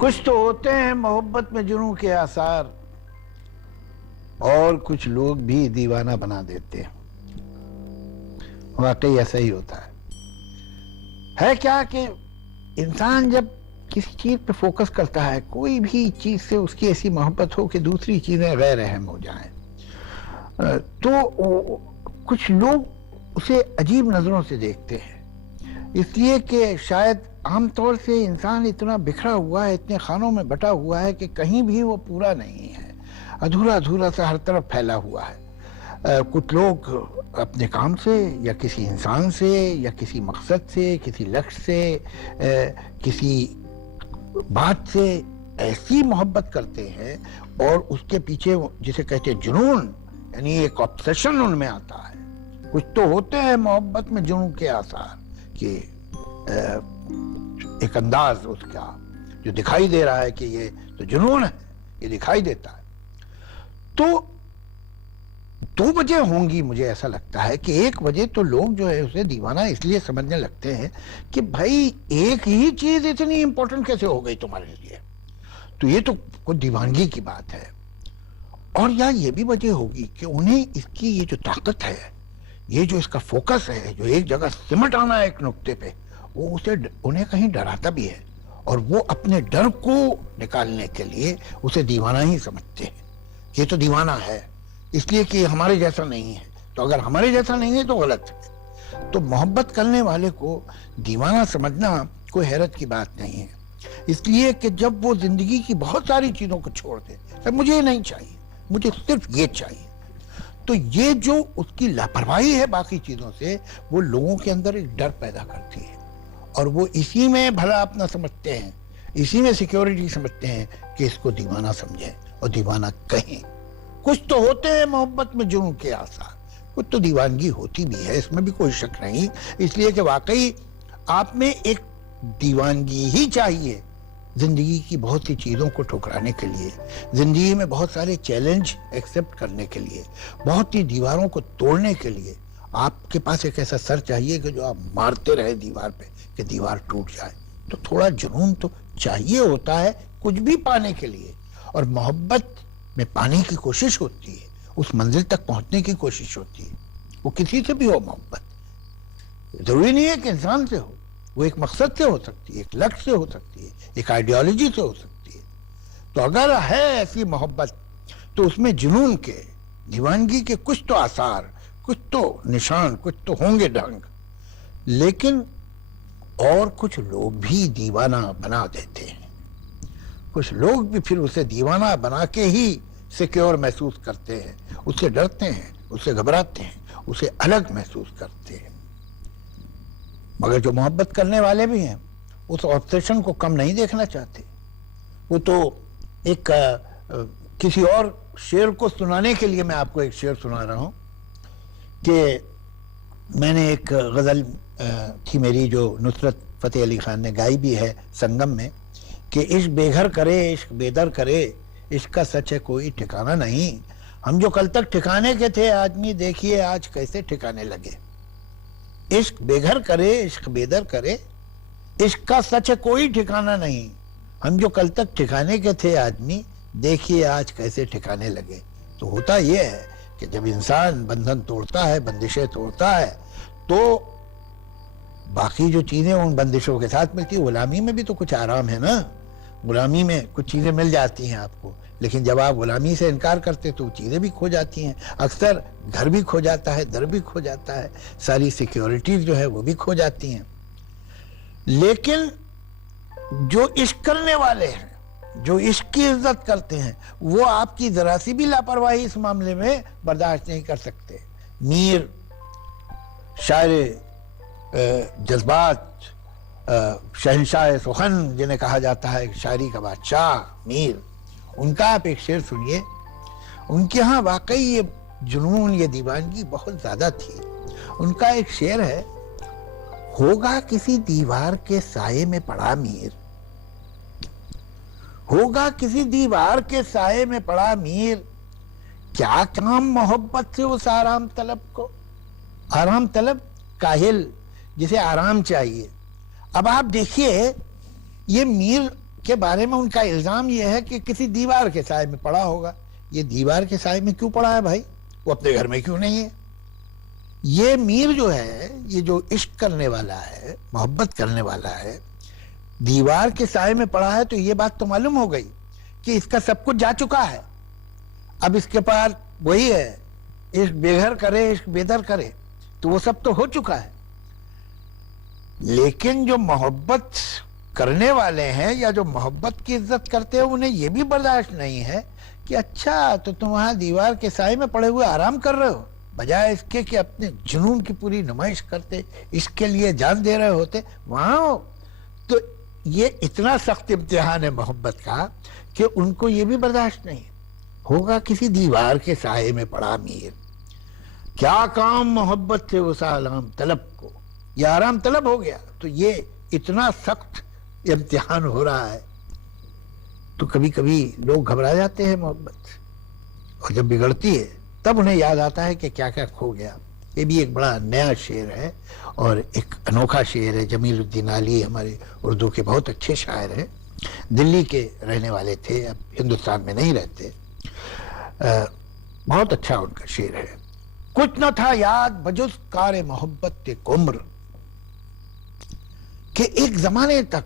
कुछ तो होते हैं मोहब्बत में जुनून के आसार, और कुछ लोग भी दीवाना बना देते हैं। वाकई ऐसा ही होता है क्या कि इंसान जब किसी चीज पे फोकस करता है, कोई भी चीज से उसकी ऐसी मोहब्बत हो कि दूसरी चीजें गैर अहम हो जाएं, तो कुछ लोग उसे अजीब नजरों से देखते हैं। इसलिए कि शायद आमतौर से इंसान इतना बिखरा हुआ है, इतने खानों में बटा हुआ है कि कहीं भी वो पूरा नहीं है, अधूरा अधूरा सा हर तरफ फैला हुआ है। कुछ लोग अपने काम से या किसी इंसान से या किसी मकसद से, किसी लक्ष्य से, किसी बात से ऐसी मोहब्बत करते हैं और उसके पीछे जिसे कहते हैं जुनून, यानी एक ऑब्सेशन उनमें आता है। कुछ तो होते हैं मोहब्बत में जुनून के आसार कि एक अंदाज उसका जो दिखाई दे रहा है कि ये तो जुनून है, ये दिखाई देता है। तो दो वजह होंगी, मुझे ऐसा लगता है कि एक वजह तो लोग जो है उसे दीवाना इसलिए समझने लगते हैं कि भाई एक ही चीज इतनी इंपॉर्टेंट कैसे हो गई तुम्हारे लिए, तो ये तो कोई दीवानगी की बात है। और या ये भी वजह होगी कि उन्हें इसकी ये जो ताकत है, ये जो इसका फोकस है, जो एक जगह सिमट आना है एक नुक्ते पे, वो उसे उन्हें कहीं डराता भी है, और वो अपने डर को निकालने के लिए उसे दीवाना ही समझते हैं। ये तो दीवाना है इसलिए कि हमारे जैसा नहीं है, तो अगर हमारे जैसा नहीं है तो गलत है। तो मोहब्बत करने वाले को दीवाना समझना कोई हैरत की बात नहीं है, इसलिए कि जब वो जिंदगी की बहुत सारी चीजों को छोड़ दे, तो मुझे ये नहीं चाहिए, मुझे सिर्फ ये चाहिए, तो ये जो उसकी लापरवाही है बाकी चीजों से, वो लोगों के अंदर एक डर पैदा करती है, और वो इसी में भला अपना समझते हैं, इसी में सिक्योरिटी समझते हैं कि इसको दीवाना समझें और दीवाना कहें। कुछ तो होते हैं मोहब्बत में जुनून के आसार, कुछ तो दीवानगी होती भी है, इसमें भी कोई शक नहीं, इसलिए कि वाकई आप में एक दीवानगी ही चाहिए जिंदगी की बहुत सी चीजों को ठुकराने के लिए, जिंदगी में बहुत सारे चैलेंज एक्सेप्ट करने के लिए, बहुत सी दीवारों को तोड़ने के लिए। आपके पास एक ऐसा सर चाहिए कि जो आप मारते रहे दीवार पे कि दीवार टूट जाए। तो थोड़ा जुनून तो चाहिए होता है कुछ भी पाने के लिए, और मोहब्बत में पाने की कोशिश होती है, उस मंजिल तक पहुंचने की कोशिश होती है। वो किसी से भी हो मोहब्बत, जरूरी नहीं है कि इंसान से हो, वो एक मकसद से हो सकती है, एक लक्ष्य से हो सकती है, एक आइडियोलॉजी से हो सकती है। तो अगर है ऐसी मोहब्बत तो उसमें जुनून के, दीवानगी के कुछ तो आसार, कुछ तो निशान, कुछ तो होंगे ढंग। लेकिन और कुछ लोग भी दीवाना बना देते हैं, कुछ लोग भी फिर उसे दीवाना बना के ही सिक्योर महसूस करते हैं, उससे डरते हैं, उससे घबराते हैं, उसे अलग महसूस करते हैं। मगर जो मोहब्बत करने वाले भी हैं उस ऑब्सेशन को कम नहीं देखना चाहते। वो तो एक किसी और शेर को सुनाने के लिए मैं आपको एक शेर सुना रहा हूं कि मैंने एक गजल थी मेरी जो नुसरत फतेह अली खान ने गाई भी है संगम में, कि इश्क बेघर करे, इश्क बेदर करे, इश्क का सच है कोई ठिकाना नहीं, हम जो कल तक ठिकाने के थे आदमी देखिए आज कैसे ठिकाने लगे। इश्क बेघर करे, इश्क बेदर करे, इश्क का सच है कोई ठिकाना नहीं, हम जो कल तक ठिकाने के थे आदमी देखिए आज कैसे ठिकाने लगे। तो होता यह है कि जब इंसान बंधन तोड़ता है, बंदिशें तोड़ता है, तो बाकी जो चीजें उन बंदिशों के साथ मिलती है। गुलामी में भी तो कुछ आराम है ना, गुलामी में कुछ चीजें मिल जाती हैं आपको, लेकिन जब आप गुलामी से इनकार करते तो चीजें भी खो जाती हैं। अक्सर घर भी खो जाता है, दर भी खो जाता है, सारी सिक्योरिटीज जो है वो भी खो जाती हैं। लेकिन जो इश्क करने वाले हैं, जो इश्क की इज्जत करते हैं, वो आपकी जरा सी भी लापरवाही इस मामले में बर्दाश्त नहीं कर सकते। मीर, शायर जज्बात, शहंशाह सुखन जिन्हें कहा जाता है, शायरी का बादशाह मीर, उनका आप एक शेर सुनिए। उनके यहाँ वाकई ये जुनून, ये दीवानगी बहुत ज्यादा थी। उनका एक शेर है, होगा किसी दीवार के साये में पड़ा मीर, होगा किसी दीवार के साये में पड़ा मीर, क्या काम मोहब्बत से उस आराम तलब को। आराम तलब काहिल, जिसे आराम चाहिए। अब आप देखिए ये मीर के बारे में उनका इल्जाम यह है कि किसी दीवार के साए में पड़ा होगा। ये दीवार के साए में क्यों पड़ा है भाई, वो अपने घर में क्यों नहीं है? ये मीर जो है, ये जो इश्क करने वाला है, मोहब्बत करने वाला है, दीवार के साए में पड़ा है, तो ये बात तो मालूम हो गई कि इसका सब कुछ जा चुका है। अब इसके पास वही है, इश्क बेघर करे, इश्क बेदर करे, तो वो सब तो हो चुका है। लेकिन जो मोहब्बत करने वाले हैं या जो मोहब्बत की इज्जत करते हैं, उन्हें यह भी बर्दाश्त नहीं है कि अच्छा तो तुम वहां दीवार के साए में पड़े हुए आराम कर रहे हो, बजाय इसके कि अपने जुनून की पूरी नुमाइश करते, इसके लिए जान दे रहे होते वहां हो। तो ये इतना सख्त इम्तिहान है मोहब्बत का कि उनको ये भी बर्दाश्त नहीं होगा किसी दीवार के साए में पड़ा मीर। क्या काम मोहब्बत से उस आराम तलब को, ये आराम तलब हो गया। तो ये इतना सख्त इम्तिहान हो रहा है, तो कभी कभी लोग घबरा जाते हैं मोहब्बत, और जब बिगड़ती है तब उन्हें याद आता है कि क्या क्या खो गया। ये भी एक बड़ा नया शेर है और एक अनोखा शेर है। जमीलुद्दीन आली हमारे उर्दू के बहुत अच्छे शायर हैं, दिल्ली के रहने वाले थे, अब हिंदुस्तान में नहीं रहते। बहुत अच्छा उनका शेर है। कुछ न था याद बजुज कार मोहब्बत एक उम्र, कि एक जमाने तक,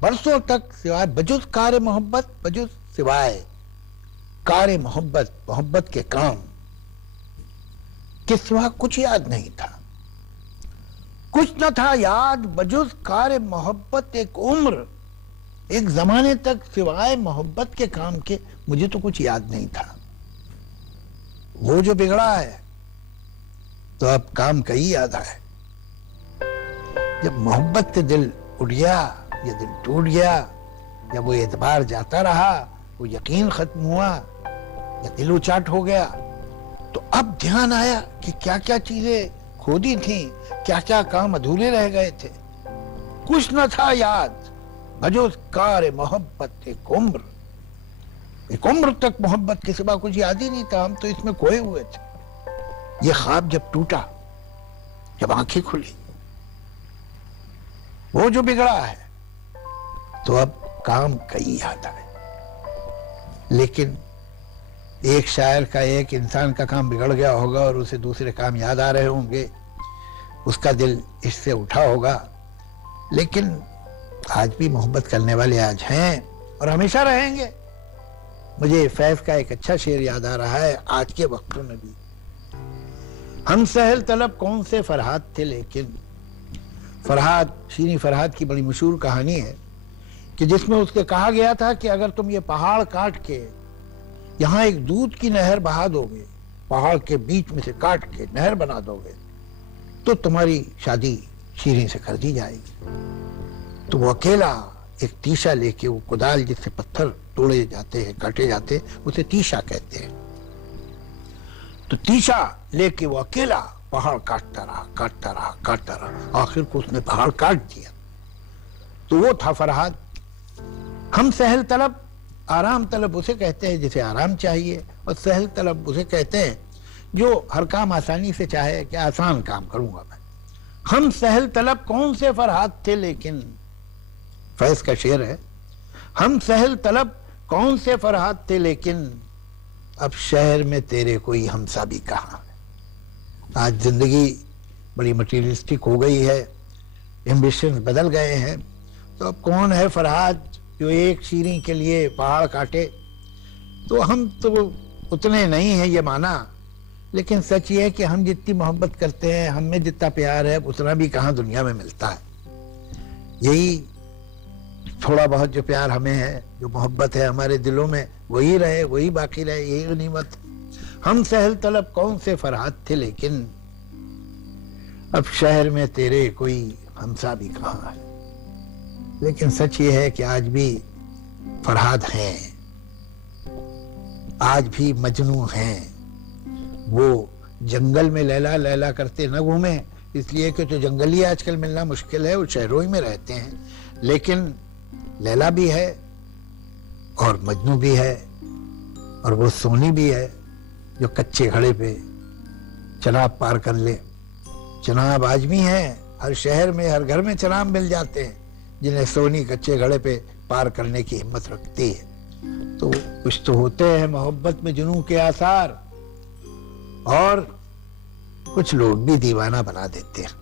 बरसों तक, सिवाय बजुज कार मोहब्बत, बजुज सिवाय कार मोहब्बत, मोहब्बत के काम के सिवा कुछ याद नहीं था। कुछ न था याद बजुज कार मोहब्बत एक उम्र, एक जमाने तक सिवाय मोहब्बत के काम के मुझे तो कुछ याद नहीं था। वो जो बिगड़ा है तो अब काम कई याद आए। जब मोहब्बत से दिल उठ गया या दिल टूट गया, या वो एतबार जाता रहा, वो यकीन खत्म हुआ, या दिल उचाट हो गया, तो अब ध्यान आया कि क्या क्या चीजें खो दी थी, क्या क्या काम अधूरे रह गए थे। कुछ न था याद बजुज कार मोहब्बत एक उम्र, एक उम्र तक मोहब्बत के सिवा कुछ याद ही नहीं था, हम तो इसमें खोए हुए थे। ये ख्वाब जब टूटा, जब आंखें खुली, वो जो बिगड़ा है, तो अब काम कई याद आए। लेकिन एक शायर का, एक इंसान का काम बिगड़ गया होगा और उसे दूसरे काम याद आ रहे होंगे, उसका दिल इससे उठा होगा। लेकिन आज भी मोहब्बत करने वाले आज हैं और हमेशा रहेंगे। मुझे फैज का एक अच्छा शेर याद आ रहा है आज के वक्तों में भी। हम सहल तलब कौन से फरहाद थे, लेकिन फरहाद, शीरी फरहाद की बड़ी मशहूर कहानी है कि जिसमें उसके कहा गया था कि अगर तुम ये पहाड़ काट के यहां एक दूध की नहर बहा दोगे, पहाड़ के बीच में से काट के नहर बना दोगे, तो तुम्हारी शादी शीरी से कर दी जाएगी। तो वो अकेला एक तीशा लेके, वो कुदाल जिससे पत्थर तोड़े जाते हैं, काटे जाते हैं, उसे तीशा कहते हैं, तो तीशा लेके वो अकेला पहाड़ काटता रहा, काटता रहा, काटता रहा, आखिर को उसने पहाड़ काट दिया। तो वो था फरहाद। हम सहल तलब, आराम तलब उसे कहते हैं जिसे आराम चाहिए, और सहल तलब उसे कहते हैं जो हर काम आसानी से चाहे कि आसान काम करूंगा मैं। हम सहल तलब कौन से फरहाद थे, लेकिन फैज का शेर है, हम सहल तलब कौन से फरहाद थे, लेकिन अब शहर में तेरे कोई हमसा भी कहां है। आज जिंदगी बड़ी मटीरियलिस्टिक हो गई है, एम्बिशंस बदल गए हैं, तो अब कौन है फरहाद जो एक शीरी के लिए पहाड़ काटे। तो हम तो उतने नहीं हैं ये माना, लेकिन सच ये है कि हम जितनी मोहब्बत करते हैं, हम में जितना प्यार है, उतना भी कहाँ दुनिया में मिलता है। यही थोड़ा बहुत जो प्यार हमें है, जो मोहब्बत है हमारे दिलों में, वही रहे, वही बाकी रहे, यही गनीमत। हम सहल तलब कौन से फरहाद थे, लेकिन अब शहर में तेरे कोई हमसा भी कहां है। लेकिन सच ये है कि आज भी फरहाद हैं, आज भी मजनू हैं। वो जंगल में लैला लैला करते न घूमे, इसलिए कि तो जंगली आजकल मिलना मुश्किल है, वो शहरों ही में रहते हैं। लेकिन लैला भी है और मजनू भी है, और वो सोनी भी है जो कच्चे घड़े पे चनाब पार कर ले। चनाब आज भी हैं, हर शहर में, हर घर में चनाब मिल जाते हैं जिन्हें सोनी कच्चे घड़े पे पार करने की हिम्मत रखती है। तो कुछ तो होते हैं मोहब्बत में जुनून के आसार, और कुछ लोग भी दीवाना बना देते हैं।